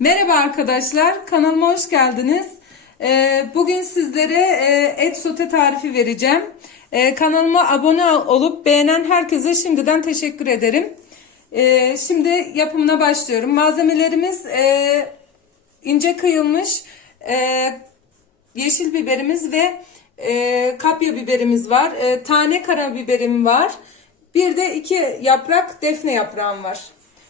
Merhaba arkadaşlar, kanalıma hoş geldiniz. Ee, Bugün sizlere e, et sote tarifi vereceğim. Ee, Kanalıma abone olup beğenen herkese şimdiden teşekkür ederim. Ee, Şimdi yapımına başlıyorum. Malzemelerimiz e, ince kıyılmış e, yeşil biberimiz ve kapya biberimiz var. Tane karabiberim var. Bir de iki yaprak defne yaprağım var.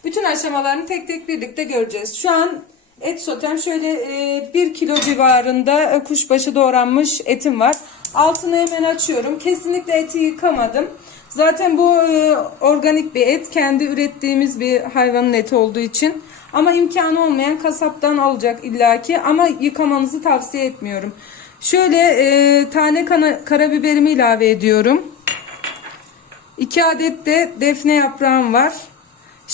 Bütün aşamalarını tek tek birlikte göreceğiz. Şu an et sotem şöyle e, 1 kilo civarında e, kuşbaşı doğranmış etim var. Altını hemen açıyorum. Kesinlikle eti yıkamadım. Zaten bu e, organik bir et. Kendi ürettiğimiz bir hayvanın eti olduğu için. Ama imkanı olmayan kasaptan alacak illaki. Ama yıkamanızı tavsiye etmiyorum. Şöyle e, tane kana, karabiberimi ilave ediyorum. 2 adet de defne yaprağım var.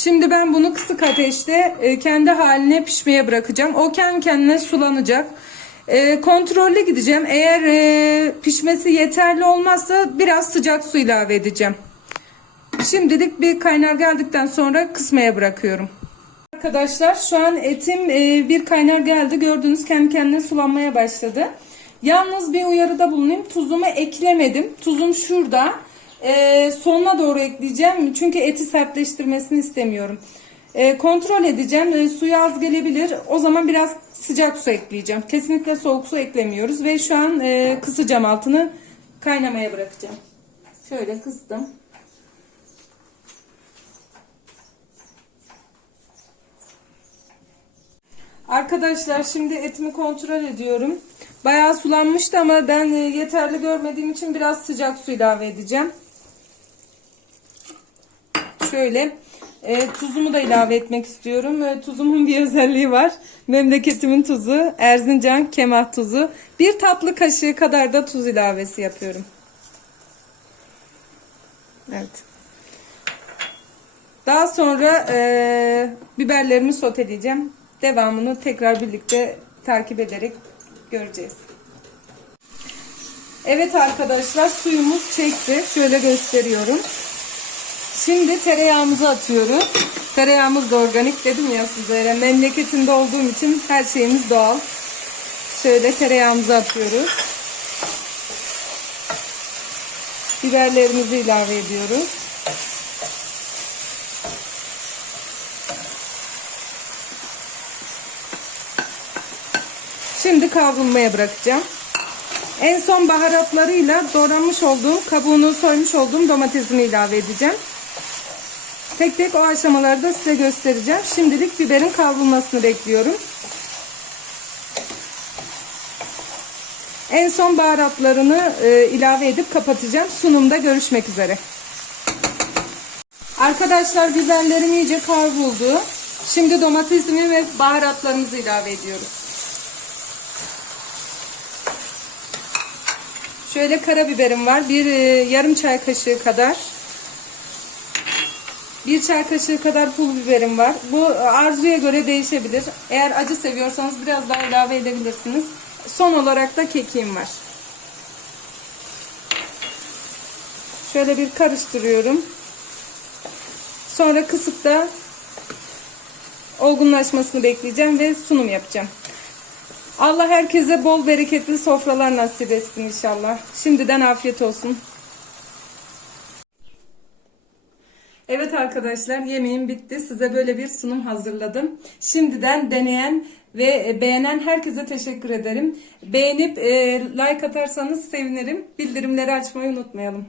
Şimdi ben bunu kısık ateşte e, kendi haline pişmeye bırakacağım. O kendi kendine sulanacak. E, kontrollü gideceğim. Eğer e, pişmesi yeterli olmazsa biraz sıcak su ilave edeceğim. Şimdilik bir kaynar geldikten sonra kısmaya bırakıyorum. Arkadaşlar şu an etim e, bir kaynar geldi. Gördüğünüz kendi kendine sulanmaya başladı. Yalnız bir uyarıda bulunayım. Tuzumu eklemedim. Tuzum şurada. E, sonuna doğru ekleyeceğim. Çünkü eti sertleştirmesini istemiyorum. E, kontrol edeceğim. E, suyu az gelebilir. O zaman biraz sıcak su ekleyeceğim. Kesinlikle soğuk su eklemiyoruz. Ve şu an e, kısacağım altını. Kaynamaya bırakacağım. Şöyle kıstım. Arkadaşlar şimdi etimi kontrol ediyorum. Bayağı sulanmıştı ama ben e, yeterli görmediğim için biraz sıcak su ilave edeceğim. Şöyle e, tuzumu da ilave etmek istiyorum. E, tuzumun bir özelliği var. Memleketimin tuzu Erzincan kemah tuzu. Bir tatlı kaşığı kadar da tuz ilavesi yapıyorum. Evet. Daha sonra e, biberlerimi soteleyeceğim. Devamını tekrar birlikte takip ederek göreceğiz. Evet arkadaşlar suyumuz çekti. Şöyle gösteriyorum. Şimdi tereyağımızı atıyoruz. Tereyağımız da organik dedim ya sizlere. Memleketinde olduğum için her şeyimiz doğal. Şöyle tereyağımızı atıyoruz. Biberlerimizi ilave ediyoruz. Şimdi kavrulmaya bırakacağım. En son baharatlarıyla doğranmış olduğum, kabuğunu soymuş olduğum domatesimi ilave edeceğim. Tek tek o aşamaları da size göstereceğim. Şimdilik biberin kavrulmasını bekliyorum. En son baharatlarını e, ilave edip kapatacağım. Sunumda görüşmek üzere. Arkadaşlar biberlerim iyice kavruldu. Şimdi domatesimi ve baharatlarımızı ilave ediyoruz. Şöyle karabiberim var. Bir e, yarım çay kaşığı kadar. Bir çay kaşığı kadar pul biberim var. Bu arzuya göre değişebilir. Eğer acı seviyorsanız biraz daha ilave edebilirsiniz. Son olarak da kekiğim var. Şöyle bir karıştırıyorum. Sonra kısıkta olgunlaşmasını bekleyeceğim ve sunum yapacağım. Allah herkese bol bereketli sofralar nasip etsin inşallah. Şimdiden afiyet olsun. Evet arkadaşlar yemeğim bitti. Size böyle bir sunum hazırladım. Şimdiden deneyen ve beğenen herkese teşekkür ederim. Beğenip e, like atarsanız sevinirim. Bildirimleri açmayı unutmayalım.